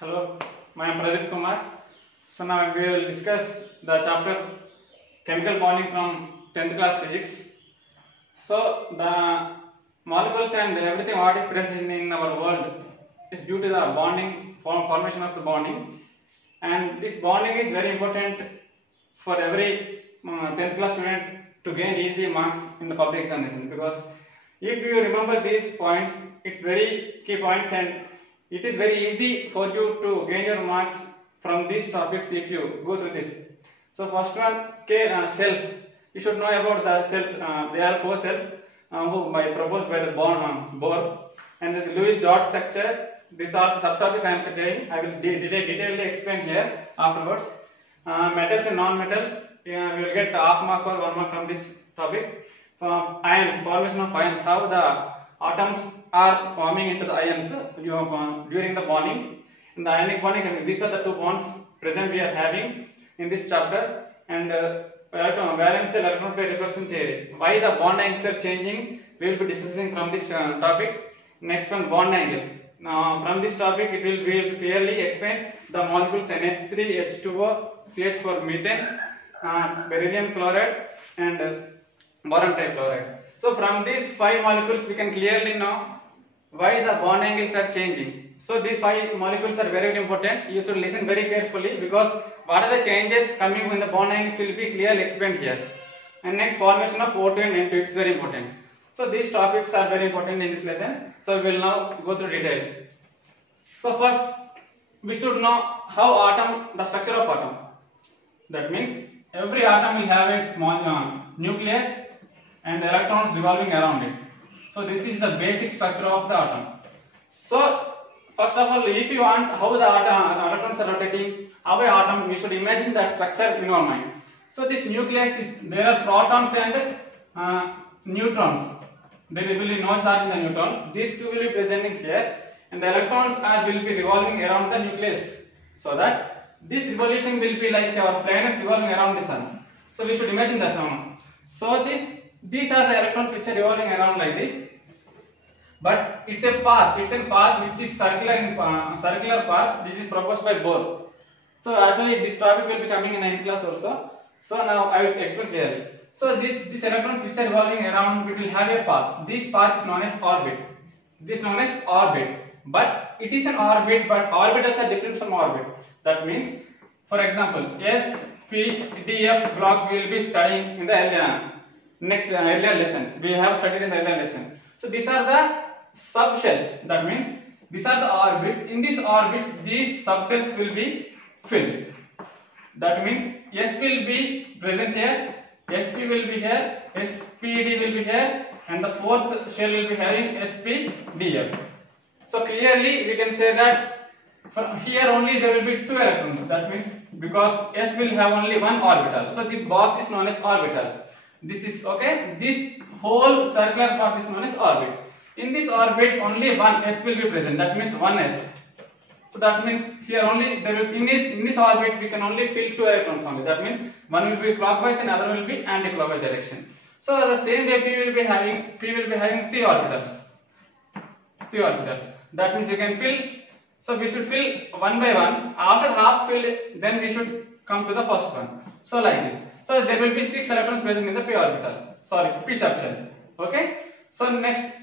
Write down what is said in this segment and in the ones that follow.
Hello, I am Pradeep Kumar. So now we will discuss the chapter chemical bonding from 10th class physics. So the molecules and everything what is present in our world is due to the bonding formation of the bonding, and this bonding is very important for every 10th class student to gain easy marks in the public examination, because if you remember these points, it's very key points and it is very easy for you to gain your marks from these topics if you go through this. So first one, cells. You should know about the cells. There are 4 cells proposed by the Bohr, and this Lewis dot structure. These are the subtopics I am saying. I will detailedly explain here afterwards. Metals and non-metals. We will get half mark or 1 mark from this topic. Ions, formation of ions. How the atoms are forming into the ions during the bonding. In the ionic bonding, these are the 2 bonds present we are having in this chapter. And valence electron pair repulsion theory. Why the bond angles are changing, we will be discussing from this topic. Next one, bond angle. Now from this topic it will be clearly explain the molecules NH3, H2O, CH for methane, beryllium chloride and boron trifluoride. So from these 5 molecules we can clearly know why the bond angles are changing. So these 5 molecules are very important. You should listen very carefully, because what are the changes coming in the bond angles will be clearly explained here. And next, formation of O2 and N2, it's very important. So these topics are very important in this lesson. So we will now go through detail. So first, we should know how the structure of atom. That means every atom will have its small nucleus and the electrons revolving around it. So this is the basic structure of the atom. So first of all, if you want how the electrons are rotating, how an atom, you should imagine that structure in your mind. So this nucleus is, there are protons and neutrons. There will be no charge in the neutrons. These two will be presenting here, and the electrons will be revolving around the nucleus. So that this revolution will be like our planets revolving around the sun. So we should imagine that now. So these are the electrons which are revolving around like this. But it's a path which is circular path. This is proposed by Bohr. So actually this topic will be coming in 9th class also. So now I will explain clearly. So these electrons which are revolving around, we will have a path. This path is known as orbit. This is known as orbit. But it is an orbit, but orbitals are different from orbit. That means, for example, S, P, D, F blocks we will be studying in the earlier lessons. We have studied in the earlier lesson. So these are the subshells. That means these are the orbits. In these orbits, these subshells will be filled. That means S will be present here, SP will be here, SPD will be here, and the 4th shell will be having SPDF. So clearly we can say that from here only there will be 2 electrons. That means because S will have only 1 orbital. So this box is known as orbital. This is okay. This whole circular part is known as orbit. In this orbit only 1 S will be present. That means 1 S. So that means here only there will in this orbit we can only fill 2 electrons only. That means one will be clockwise and other will be anti-clockwise direction. So the same way P will be having 3 orbitals. 3 orbitals. That means we can fill. So we should fill 1 by 1. After half filled, then we should come to the first one. So like this. So there will be 6 electrons present in the P orbital. Sorry, P subshell. Okay. So next,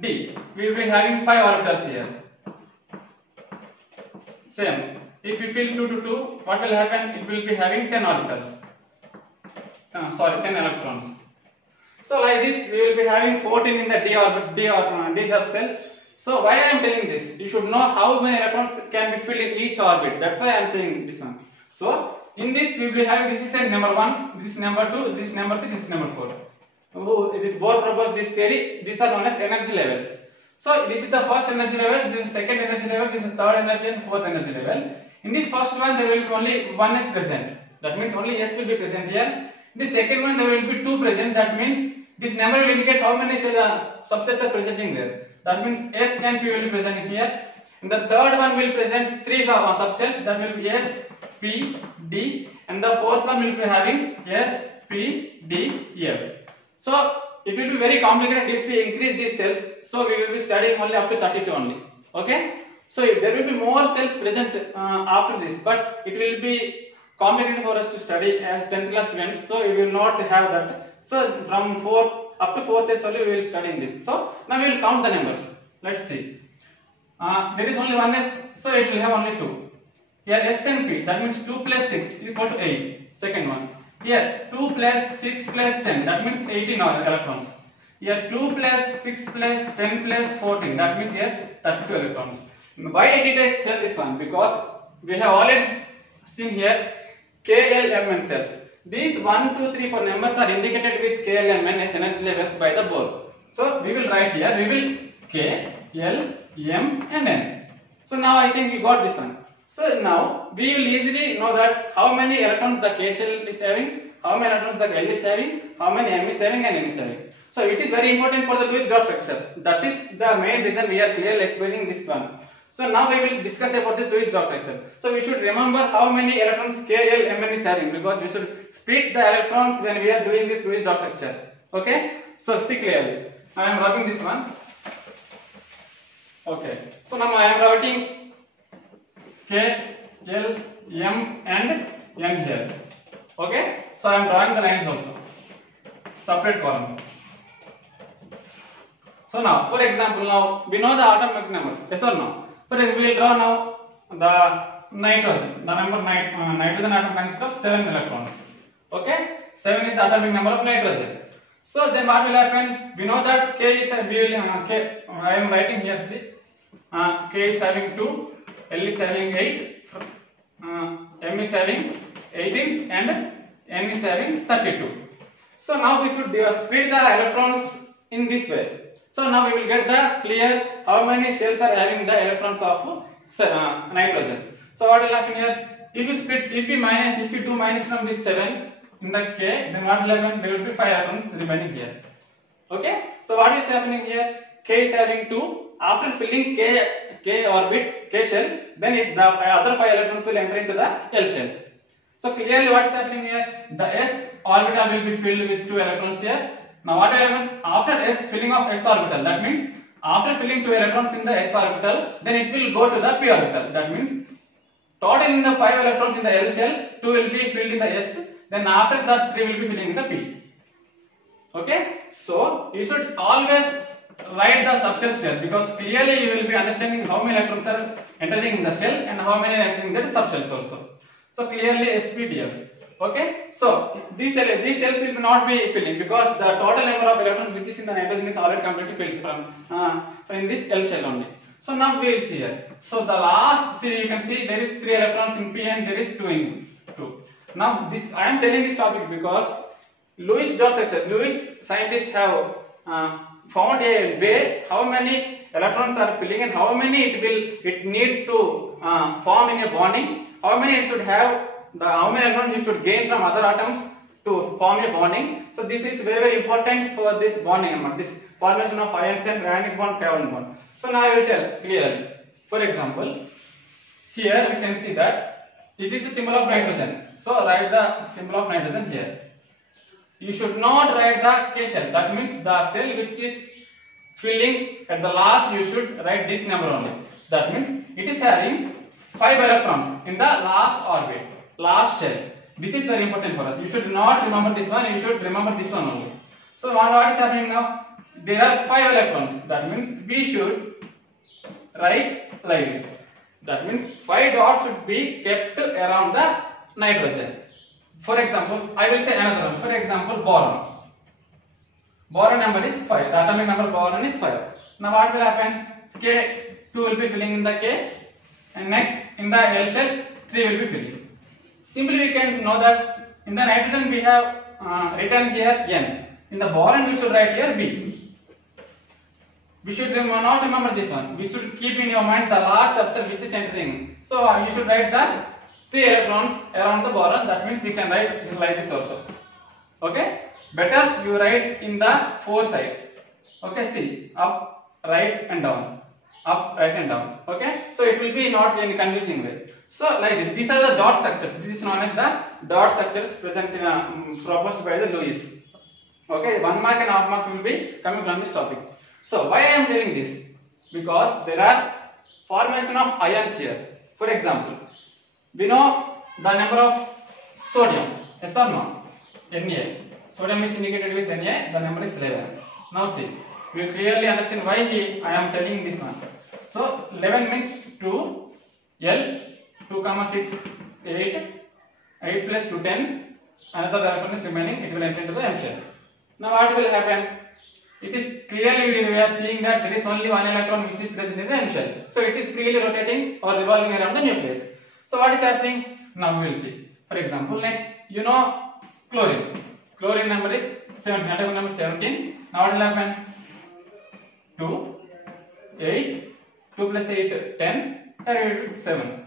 D. We will be having 5 orbitals here. Same. If we fill 2 to 2, what will happen? It will be having 10 orbitals. 10 electrons. So like this, we will be having 14 in the D subshell. So why I am telling this? You should know how many electrons can be filled in each orbit. That's why I am saying this one. So in this, we will be having, this is set number 1, this is number 2, this is number 3, this is number 4. This Bohr proposed this theory. These are known as energy levels. So this is the first energy level, this is second energy level, this is third energy and fourth energy level. In this first one there will be only 1 S present. That means only S will be present here. In the second one there will be 2 present. That means this number will indicate how many subsets are presenting there. That means S and P will be present here. In the third one will present 3 subshells. That will be S, P, D, and the fourth one will be having S, P, D, F. So it will be very complicated if we increase these cells. So we will be studying only up to 32 only. Okay. So there will be more cells present after this, but it will be complicated for us to study as 10th class students. So we will not have that. So from 4 up to 4 cells only we will study in this. So now we will count the numbers. Let's see. There is only one S, so it will have only 2. Here S and P, that means 2 plus 6 is equal to 8. Second one. Here 2 plus 6 plus 10, that means 18 electrons. Here 2 plus 6 plus 10 plus 14, that means here 32 electrons. Why did I tell this one? Because we have already seen here KLMN cells. These 1, 2, 3, 4 numbers are indicated with KLMN as energy levels by the Bohr. So we will write here, we will K, L, M and N. So now I think you got this one. So now we will easily know that how many electrons the K shell is having, how many electrons the L is having, how many M is having and N is having. So it is very important for the Lewis dot structure. That is the main reason we are clearly explaining this one. So now we will discuss about this Lewis dot structure. So we should remember how many electrons K, L, M, N is having, because we should split the electrons when we are doing this Lewis dot structure. Okay? So see clearly. I am writing this one. Okay. So now I am writing K, L, M and N here. Okay? So I am drawing the lines also. Separate columns. So now, for example, now we know the atomic numbers. Yes or no? For example, we will draw now the nitrogen. The number nitrogen atom consists of 7 electrons. Okay? 7 is the atomic number of nitrogen. So then what will happen? We know that K is K. I am writing here. See, K is having 2, L is having 8, M is having 18, and N is having 32. So now we should split the electrons in this way. So now we will get the clear how many shells are having the electrons of nitrogen. So what will happen here? If you do minus from this 7 in the K, then what will happen? There will be 5 electrons remaining here. Okay? So what is happening here? K is having 2. After filling K orbit, K shell, then the other 5 electrons will enter into the L shell. So clearly what is happening here? The S orbital will be filled with 2 electrons here. Now what will happen? After S filling of S orbital, that means after filling 2 electrons in the S orbital, then it will go to the P orbital. That means total in the 5 electrons in the L shell, 2 will be filled in the S, then after that 3 will be filling in the P. Okay? So you should always write the subshells here, because clearly you will be understanding how many electrons are entering in the shell and how many are entering in the subshells also. So clearly SPTF. Okay, so these shells will not be filling, because the total number of electrons which is in the nitrogen is already completely filled from in this L shell only. So now we will see here. So the last, see, you can see there is 3 electrons in P and there is 2 in 2. Now this I am telling this topic because Lewis dot structure. Lewis scientists have found a way how many electrons are filling and how many it need to form in a bonding. How many it should have. How many electrons you should gain from other atoms to form a bonding. So this is very, very important for this bonding, this formation of ions and ionic bond, covalent bond. So now I will tell clearly. For example, here we can see that it is the symbol of nitrogen. So write the symbol of nitrogen here. You should not write the K shell. That means the cell which is filling at the last, you should write this number only. That means it is having 5 electrons in the last orbit. Last shell. This is very important for us. You should not remember this one, you should remember this one only. So what is happening now? There are 5 electrons. That means we should write like this. That means 5 dots should be kept around the nitrogen. For example, I will say another one. For example, boron. Boron number is 5. The atomic number of boron is 5. Now what will happen? K2 will be filling in the K, and next in the L shell 3 will be filling. Simply we can know that in the nitrogen we have written here N. In the boron we should write here B. We should not remember this one. We should keep in your mind the last subshell which is entering. So you should write the 3 electrons around the boron. That means we can write like this also. Okay? Better you write in the 4 sides. Okay, see, up, right and down. Up, right and down. Okay? So it will be not in a confusing way. So like this, these are the dot structures. This is known as the dot structures present in proposed by the Lewis. Okay, 1 mark and half marks will be coming from this topic. So why I am telling this? Because there are formation of ions here. For example, we know the number of sodium, yes or no? Na. Sodium is indicated with Na, the number is 11. Now see, we clearly understand why I am telling this one. So 11 means 2, L, 2 comma 6, 8, 8 plus 2, 10, another electron is remaining, it will enter into the M shell. Now what will happen? It is clearly we are seeing that there is only one electron which is present in the M shell. So it is freely rotating or revolving around the nucleus. So what is happening? Now we will see. For example, next, you know chlorine. Chlorine number is 17. Atomic number 17. Now what will happen? 2, 8, 2 plus 8, 10, and 7.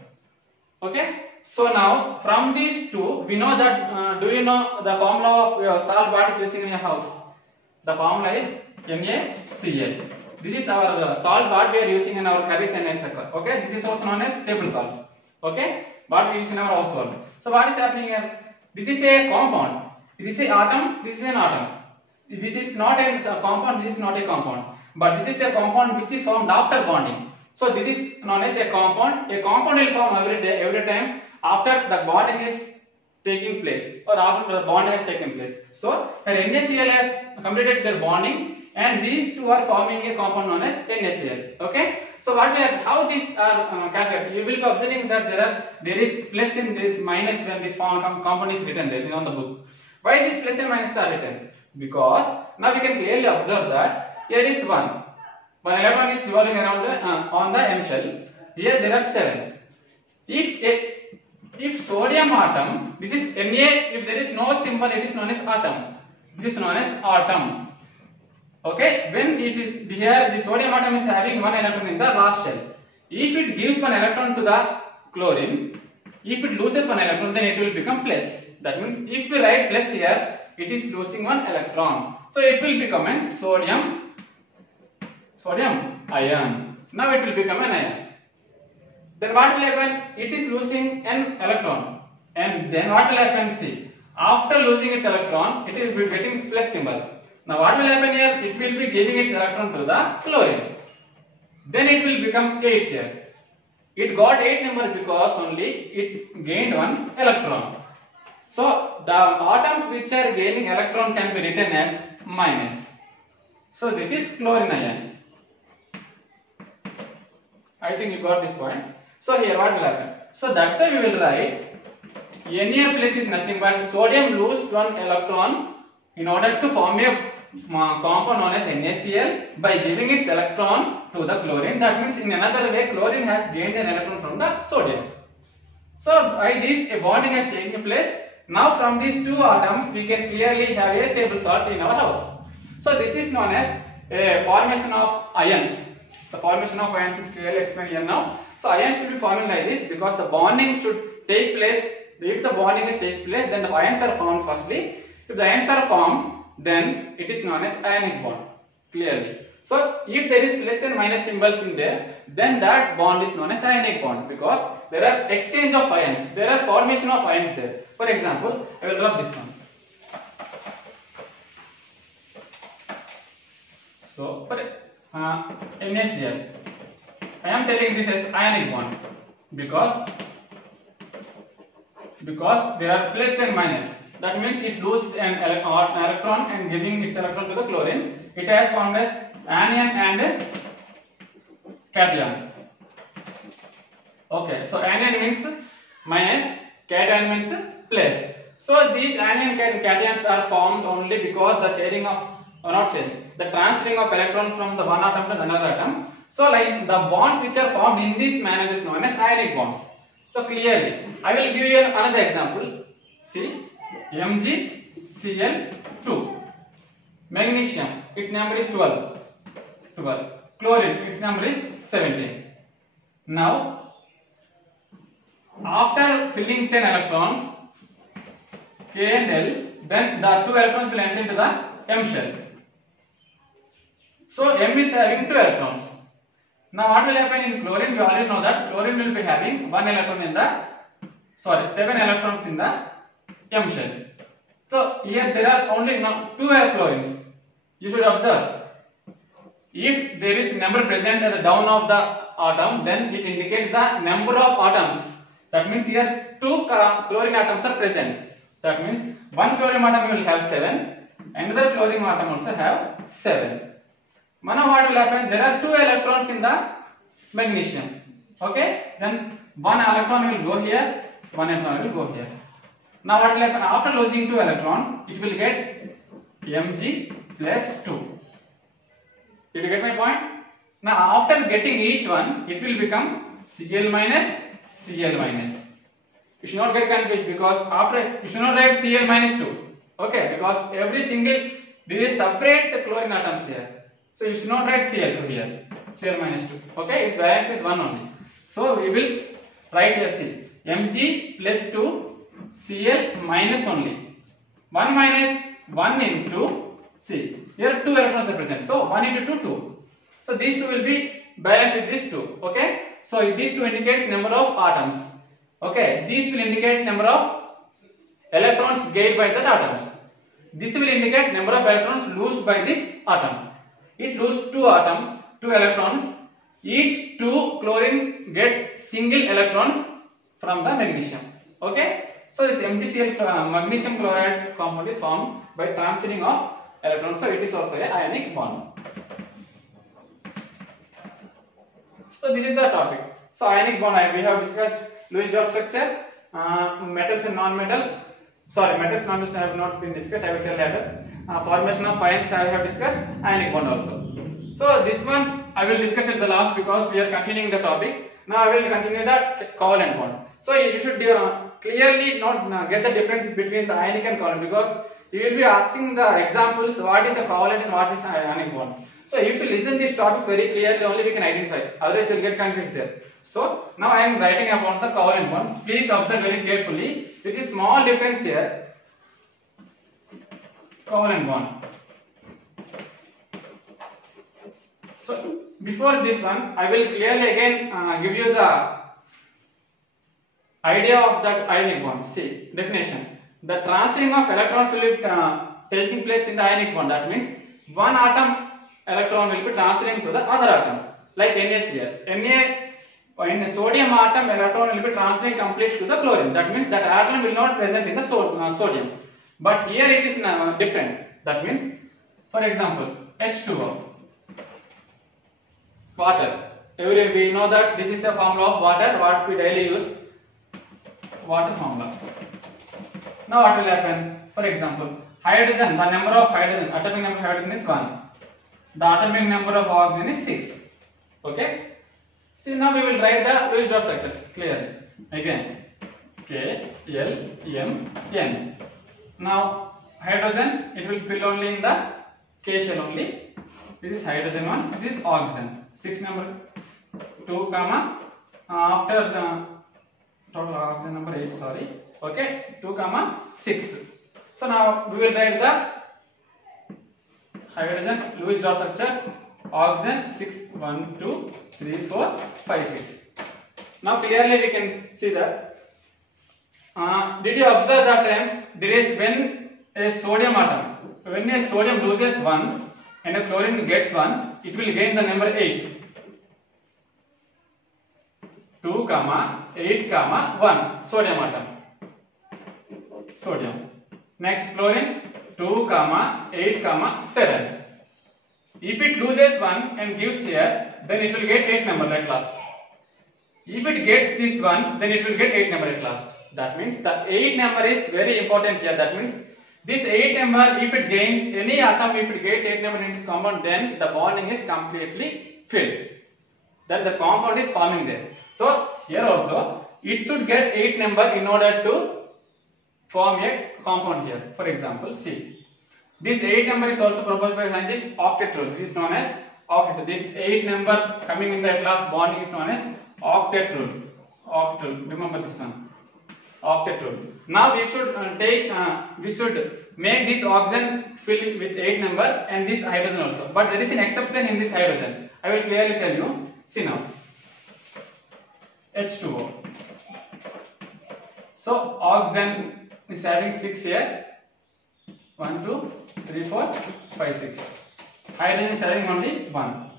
Okay. So now from these two, we know that. Do you know the formula of your salt? What is using in your house? The formula is NaCl. This is our salt what we are using in our curries and etc. Okay, this is also known as table salt. Okay, what we use in our household. So what is happening here? This is a compound. This is an atom. This is an atom. This is not a compound. This is not a compound. But this is a compound which is formed after bonding. So this is known as a compound. A compound will form every time after the bonding is taking place or after the bond has taken place. So NaCl has completed their bonding and these two are forming a compound known as NaCl. Okay. So what we have, how these are calculated? You will be observing that there is plus and there is minus when this compound is written there on the book. Why this plus and minus are written? Because now we can clearly observe that here is one electron is revolving around on the M shell. Here there are 7. If sodium atom, this is Na, if there is no symbol, it is known as atom. This is known as atom. Okay, when it is here, the sodium atom is having one electron in the last shell. If it gives one electron to the chlorine, if it loses one electron, then it will become plus. That means if we write plus here, it is losing one electron. So it will become a sodium ion. Now it will become an ion. Then what will happen? It is losing an electron. And then what will happen? See, after losing its electron, it is getting its plus symbol. Now what will happen here? It will be giving its electron to the chlorine. Then it will become 8 here. It got 8 number because only it gained one electron. So the atoms which are gaining electron can be written as minus. So this is chlorine ion. I think you got this point. So here what will happen? So that's why we will write Na plus is nothing but sodium lose one electron in order to form a compound known as NaCl by giving its electron to the chlorine. That means in another way chlorine has gained an electron from the sodium. So by this a bonding has taken place. Now from these two atoms we can clearly have a table salt in our house. So this is known as a formation of ions. The formation of ions is clearly explained here now. So ions will be forming like this because the bonding should take place. If the bonding is take place, then the ions are formed firstly. If the ions are formed, then it is known as ionic bond. Clearly. So if there is plus and minus symbols in there, then that bond is known as ionic bond because there are exchange of ions. There are formation of ions there. For example, I will draw this one. So for NaCl, I am telling this as ionic bond because there are plus and minus. That means it loses an electron and giving its electron to the chlorine. It has formed as anion and cation. Okay, so anion means minus, cation means plus. So these anion and cations are formed only because the sharing of, or not sharing, the transferring of electrons from the one atom to another atom. So like the bonds which are formed in this manner is known as ionic bonds. So clearly, I will give you another example. See, MgCl2. Magnesium, its number is 12. Chlorine, its number is 17. Now, after filling 10 electrons, K and L, then the 2 electrons will enter into the M shell. So M is having 2 electrons. Now what will happen in chlorine? We already know that chlorine will be having 1 electron in the, 7 electrons in the M shell. So here there are only now 2 chlorines. You should observe. If there is number present at the down of the atom, then it indicates the number of atoms. That means here 2 chlorine atoms are present. That means one chlorine atom will have 7, another chlorine atom also have 7. Now what will happen? There are 2 electrons in the magnesium. Okay? Then one electron will go here, one electron will go here. Now what will happen? After losing 2 electrons, it will get Mg plus 2. Did you get my point? Now after getting each one, it will become Cl minus, Cl minus. You should not get confused because after you should not write Cl minus 2. Okay, because every single there is separate chlorine atoms here. So you should not write Cl2 here. Cl minus 2. Okay, its valence is 1 only. So we will write here C. Mg plus 2 Cl minus only. 1 minus 1 into C. Here 2 electrons are present. So 1 into 2, 2. So these 2 will be balanced with these 2. Okay. So these 2 indicates number of atoms. Okay. These will indicate number of electrons gained by the atoms. This will indicate number of electrons lost by this atom. It loses 2 atoms, 2 electrons. Each 2 chlorine gets single electrons from the magnesium. Okay. So this MgCl magnesium chloride compound is formed by transferring of electrons. So it is also a ionic bond. So this is the topic. So ionic bond, we have discussed Lewis dot structure, metals and non-metals. Sorry, metals and non-metals have not been discussed. I will tell later. Formation of ions I have discussed. Ionic bond also. So this one I will discuss at the last because we are continuing the topic. Now I will continue the covalent bond. So you should clearly not get the difference between the ionic and covalent because you will be asking the examples what is a covalent and what is an ionic bond. So if you listen these topics very clearly, only we can identify. Otherwise, you will get confused there. So now I am writing about the covalent bond. Please observe very carefully. There is a small difference here. Covalent bond. So before this one, I will clearly again give you the idea of that ionic bond. See, definition. The transferring of electrons will be taking place in the ionic bond. That means one atom electron will be transferring to the other atom. Like NaCl here. In a sodium atom, electron will be transferring completely to the chlorine. That means that atom will not present in the sodium. But here it is different. That means, for example, H2O. Water. We know that this is a formula of water, what we daily use. Water formula. Now what will happen? For example, hydrogen, the number of hydrogen, atomic number of hydrogen is 1. The atomic number of oxygen is 6. Okay? See, now we will write the Lewis dot structures clearly. Again, K, L, M, N. Now, hydrogen, it will fill only in the K shell only. This is hydrogen 1, this is oxygen. 6 number 2, comma, after the total oxygen number 8, sorry. Okay, 2, comma, 6. So now we will write the hydrogen Lewis dot structures. Oxygen 6, 1, 2, 3, 4, 5, 6. Now clearly we can see that. Did you observe that there is when a sodium atom, when a sodium loses 1 and a chlorine gets 1, it will gain the number 8. 2, 8, 1 sodium atom. Sodium. Next chlorine 2, 8, 7. If it loses 1 and gives here, then it will get 8 number at last. If it gets this one, then it will get 8 number at last. That means the 8 number is very important here. That means this 8 number, if it gains any atom, if it gets 8 number in its compound, then the bonding is completely filled. Then the compound is forming there. So here also, it should get 8 number in order to form a compound here. For example, see. This 8 number is also proposed by scientists octet rule. This is known as octet. This 8 number coming in the at last bonding is known as octet rule. Octet rule. Remember this one. Octet rule. Now we should we should make this oxygen filled with 8 number and this hydrogen also. But there is an exception in this hydrogen. I will clearly tell you. See now. H2O. So oxygen is having 6 here. 1, 2, 3, 4, 5, 6. Hydrogen is having only 1.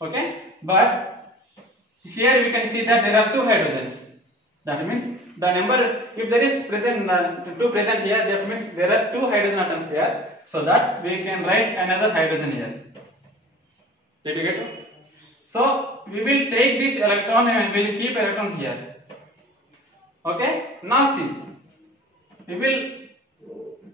Okay, but here we can see that there are two hydrogens. That means the number, if there is present two present here, that means there are two hydrogen atoms here, so that we can write another hydrogen here. Did you get it? So we will take this electron and we will keep electron here. Okay, now see, we will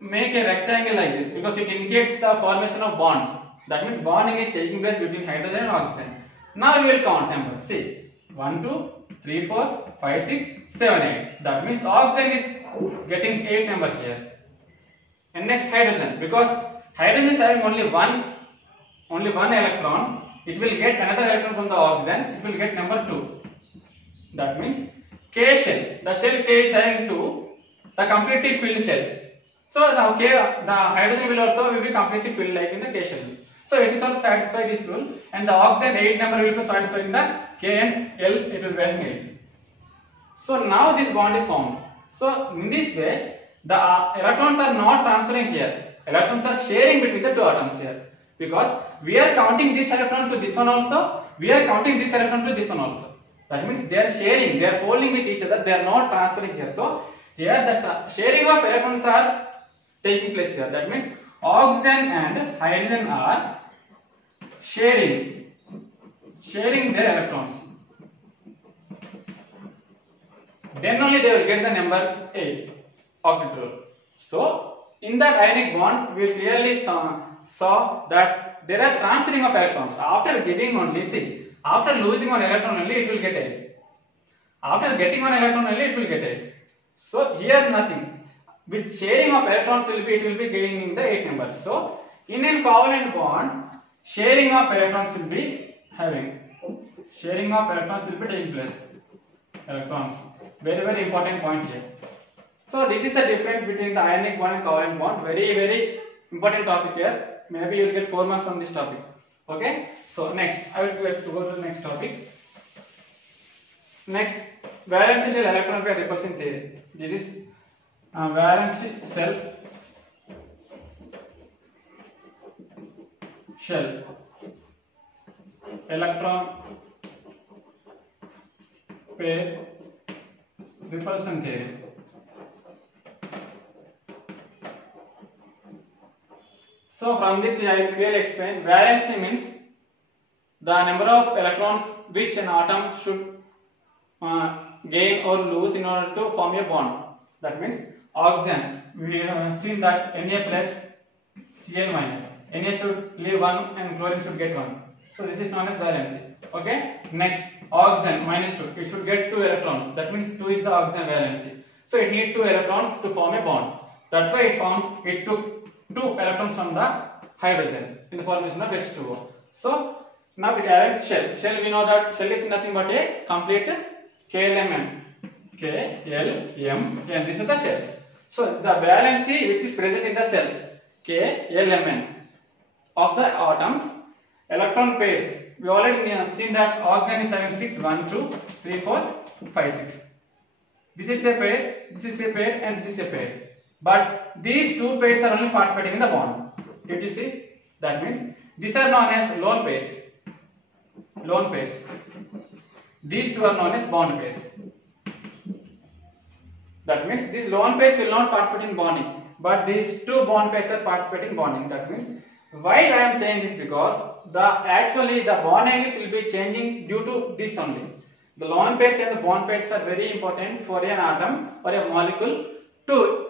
make a rectangle like this because it indicates the formation of bond. That means bonding is taking place between hydrogen and oxygen. Now we will count numbers. See, 1, 2, 3, 4, 5, 6, 7, 8. That means oxygen is getting 8 number here. And next hydrogen, because hydrogen is having only one electron, it will get another electron from the oxygen. It will get number 2. That means K shell. The shell K is having 2. The completely filled shell. So now K, the hydrogen will also be completely filled like in the K shell. So it is also satisfy this rule, and the oxygen 8 number will be satisfying the K and L. It will be having 8. So now this bond is formed. So in this way, the electrons are not transferring here. Electrons are sharing between the two atoms here, because we are counting this electron to this one also. We are counting this electron to this one also. That means they are sharing. They are holding with each other. They are not transferring here. So here the sharing of electrons are taking place here. That means oxygen and hydrogen are sharing their electrons. Then only they will get the number 8 octet rule. So in that ionic bond, we clearly saw that there are transferring of electrons. After giving only, see, after losing one electron only, it will get 8. After getting one electron only, it will get 8. So here nothing. With sharing of electrons it will be gaining the 8 number. So in a covalent bond, sharing of electrons will be taking place. Electrons, very important point here. So this is the difference between the ionic bond and covalent bond. Very important topic here. Maybe you will get 4 marks from this topic. Okay. So next, I will go to the next topic. Next, valence shell electron pair repulsion theory. This is valence shell electron pair repulsion theory. So from this I will clearly explain. Valency means the number of electrons which an atom should gain or lose in order to form a bond. That means oxygen, we have seen that Na plus Cl minus. Na should leave 1 and chlorine should get 1. So this is known as valency. Okay. Next, oxygen minus 2. It should get 2 electrons. That means 2 is the oxygen valency. So it needs 2 electrons to form a bond. That's why it took 2 electrons from the hydrogen in the formation of H2O. So now with valence shell. Shell, we know that shell is nothing but a complete KLMN. KLMN. These are the shells. So the valency which is present in the cells, KLMN, of the atoms, electron pairs. We already seen that oxygen is having 6, 1, 2, 3, 4, 5, 6. This is a pair, this is a pair, and this is a pair. But these 2 pairs are only participating in the bond. Did you see? That means these are known as lone pairs. Lone pairs. These 2 are known as bond pairs. That means these lone pairs will not participate in bonding, but these 2 bond pairs are participating in bonding. That means, why I am saying this, because actually the bond angles will be changing due to this only. The lone pairs and the bond pairs are very important for an atom or a molecule to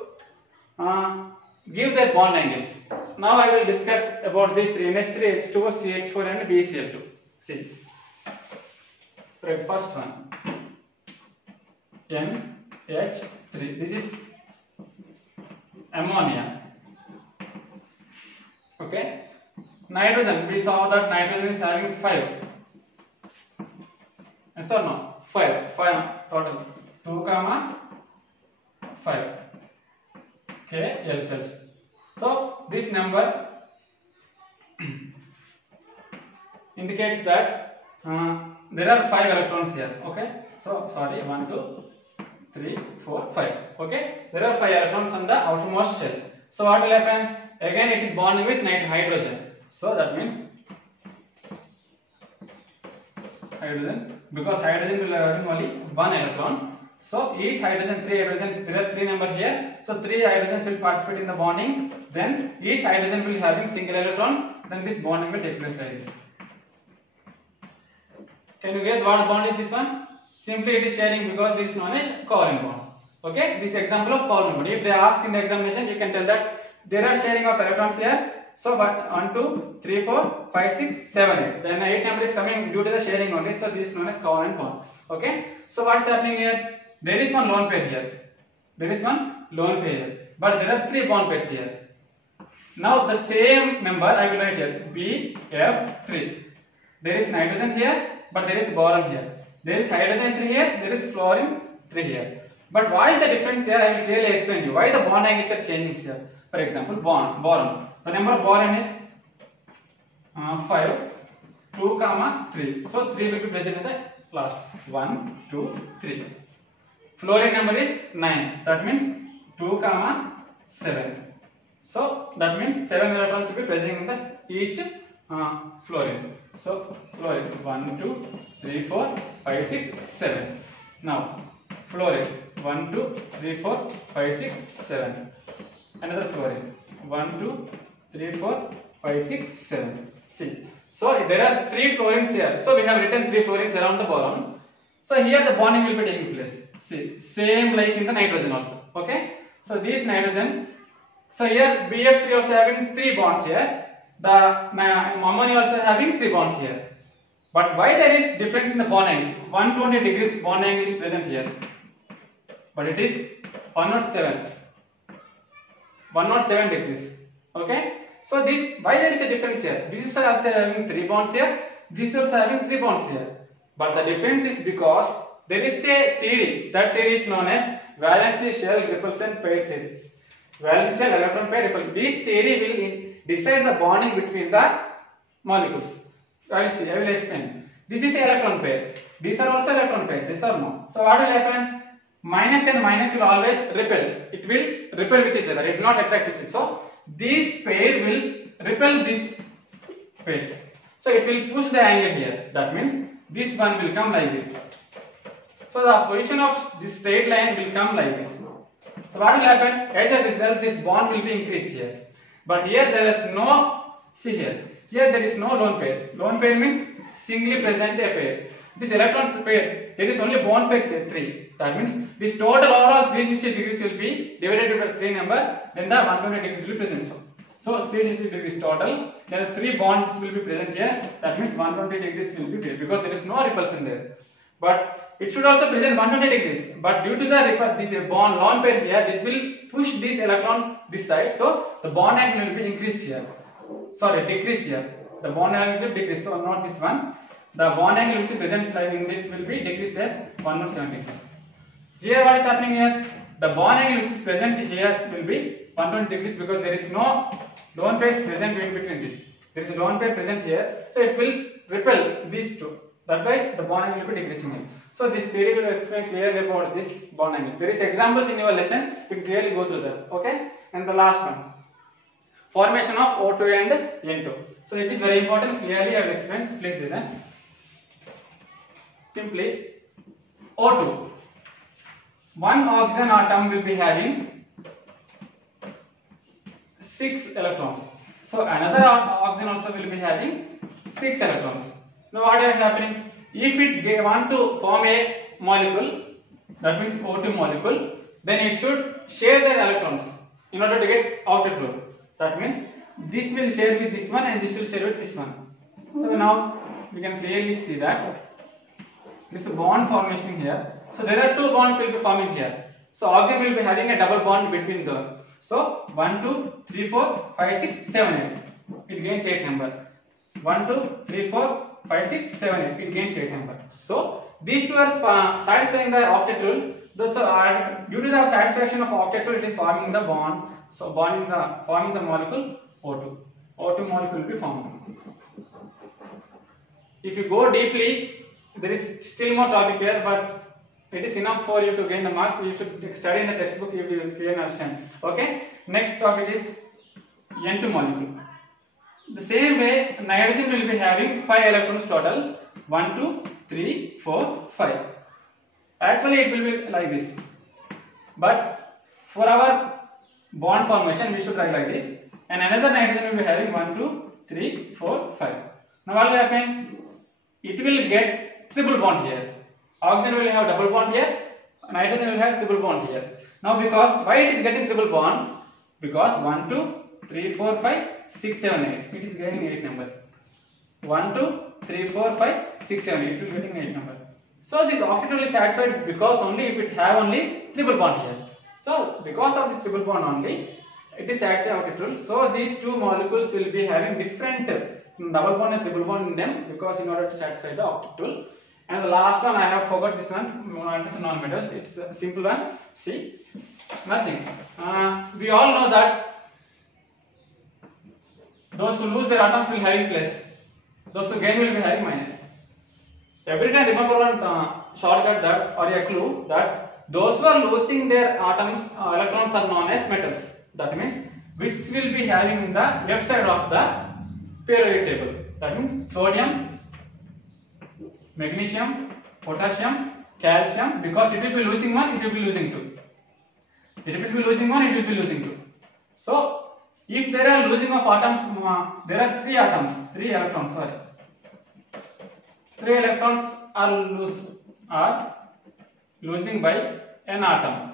give their bond angles. Now I will discuss about this NH3, H2O, CH4 and BeCl2. See, first one, NH3. This is ammonia. Okay. Nitrogen. We saw that nitrogen is having 5. Yes or no? 5 total. 2, 5. L cells. So this number indicates that there are 5 electrons here. Okay. So sorry, 1, 2, 3, 4, 5. Okay. There are 5 electrons on the outermost shell. So what will happen? Again it is bonding with hydrogen. So that means hydrogen, because hydrogen will have only one electron. So each hydrogen, 3 hydrogens, there are 3 number here. So 3 hydrogens will participate in the bonding. Then each hydrogen will having single electrons. Then this bonding will take place like this. Can you guess what bond is this one? Simply it is sharing, because this is known as covalent bond. Okay, this is the example of covalent bond. If they ask in the examination, you can tell that there are sharing of electrons here. So 1, 2, 3, 4, 5, 6, 7, 8. Then 8 number is coming due to the sharing only. So this is known as covalent bond. Okay. So what is happening here? There is one lone pair here. There is one lone pair here. But there are 3 bond pairs here. Now the same number I will write here. BF3. There is nitrogen here, but there is boron here. There is hydrogen 3 here. There is fluorine 3 here. But what is the difference here? I will clearly explain you. Why the bond angles are changing here? For example, boron. The number of boron is 5, 2, 3. So 3 will be present in the last. 1, 2, 3. Fluorine number is 9. That means 2, 7. So that means 7 electrons will be present in this each fluorine. So fluorine 1, 2, 3, 4, 5, 6, 7. Now fluorine 1, 2, 3, 4, 5, 6, 7. Another fluorine 1, 2, 3, 4, 5, 6, 7. See. So there are 3 fluorines here. So we have written 3 fluorines around the boron. So here the bonding will be taking place. See, same like in the nitrogen also. Okay. So this nitrogen. So here BF3 also having 3 bonds here. The ammonia also having 3 bonds here. But why there is difference in the bond angles? 120 degrees bond angle is present here. But it is 107 degrees. Okay. So this, why there is a difference here? This is also having 3 bonds here. This is also having 3 bonds here. But the difference is because there is a theory. That theory is known as valency shell repulsion pair theory. Valence shell electron pair repulsion. This theory will decide the bonding between the molecules. I will see. I will explain. This is electron pair. These are also electron pairs. Yes or no? So what will happen? Minus and minus will always repel. It will repel with each other. It will not attract each other. So this pair will repel these pairs. So it will push the angle here. That means this one will come like this. So the position of this straight line will come like this. So what will happen? As a result, this bond will be increased here. But here there is no, see here. Here there is no lone pairs. Lone pair means singly present a pair. This electrons pair, there is only bond pairs here, 3. That means this total overall 360 degrees will be divided by 3 number. Then the 120 degrees will be present. So 360 degrees total. There are 3 bonds will be present here. That means 120 degrees will be present because there is no repulsion there. But it should also present 120 degrees. But due to this bond lone pair here, it will push these electrons this side. So the bond angle will be increased here. Sorry, decreased here. The bond angle will decrease. So not this one. The bond angle which is present like in this will be decreased as 107 degrees. Here what is happening here? The bond angle which is present here will be 120 degrees because there is no lone pairs present in between this. There is a lone pair present here. So it will repel these two. That's why the bond angle will be decreasing here. So this theory will explain clearly about this bond angle. There is examples in your lesson. You can clearly go through that. Okay? And the last one. Formation of O2 and N2. So it is very important. Clearly I will explain. Please listen. Simply O2. One oxygen atom will be having 6 electrons. So another oxygen also will be having 6 electrons. Now what is happening? If it want to form a molecule, that means O2 molecule, then it should share their electrons in order to get octet rule. That means this will share with this one and this will share with this one. So now we can clearly see that this is a bond formation here. So there are 2 bonds will be forming here. So oxygen will be having a double bond between them. So 1, 2, 3, 4, 5, 6, 7, 8. It gains 8 number. 1, 2, 3, 4, 5, 6, 7, 8. It gains 8 number. So these two are satisfying the octet rule. Due to the satisfaction of octet rule, it is forming the bond. So forming the molecule O2. O2 molecule will be formed. If you go deeply, there is still more topic here, but it is enough for you to gain the marks. You should study in the textbook. You will clearly understand. Okay. Next topic is N2 molecule. The same way, nitrogen will be having 5 electrons total. 1, 2, 3, 4, 5. Actually, it will be like this. But for our bond formation, we should write like this. And another nitrogen will be having 1, 2, 3, 4, 5. Now what will happen? It will get triple bond here. Oxygen will have double bond here. Nitrogen will have triple bond here. Now because why it is getting triple bond? Because 1, 2, 3, 4, 5, 6, 7, 8. It is getting 8 number. 1, 2, 3, 4, 5, 6, 7, 8. It will getting 8 number. So this octet is satisfied because only if it have only triple bond here. So because of this triple bond only, it is satisfied octet. So these two molecules will be having different double bond and triple bond in them because in order to satisfy the octet. And the last one I have forgot this one, non-metals. It's a simple one. See, nothing. We all know that those who lose their atoms will have in plus. Those who gain will be having minus. Every time remember one shortcut that or a clue that those who are losing their atoms, electrons are known as metals. That means which will be having in the left side of the periodic table. That means sodium, magnesium, potassium, calcium. Because it will be losing one, it will be losing two. It will be losing one, it will be losing two. So if there are losing of atoms, there are three electrons. Sorry. 3 electrons are losing by an atom.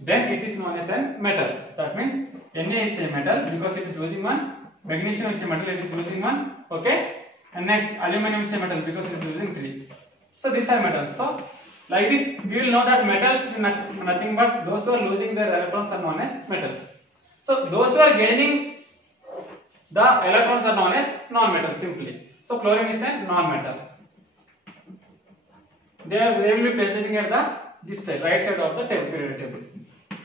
Then it is known as a metal. That means Na is a metal because it is losing one. Magnesium is a metal, it is losing one. Okay. And next aluminum is a metal because it is losing 3. So these are metals. So like this, we will know that metals is nothing but those who are losing their electrons are known as metals. So those who are gaining the electrons are known as non-metals simply. So chlorine is a non-metal. They will be presenting at this right side of the periodic table.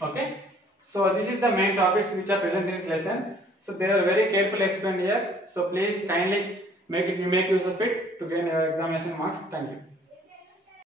Okay. So this is the main topics which are present in this lesson. So they are very carefully explained here. So please kindly make use of it to gain your examination marks. Thank you.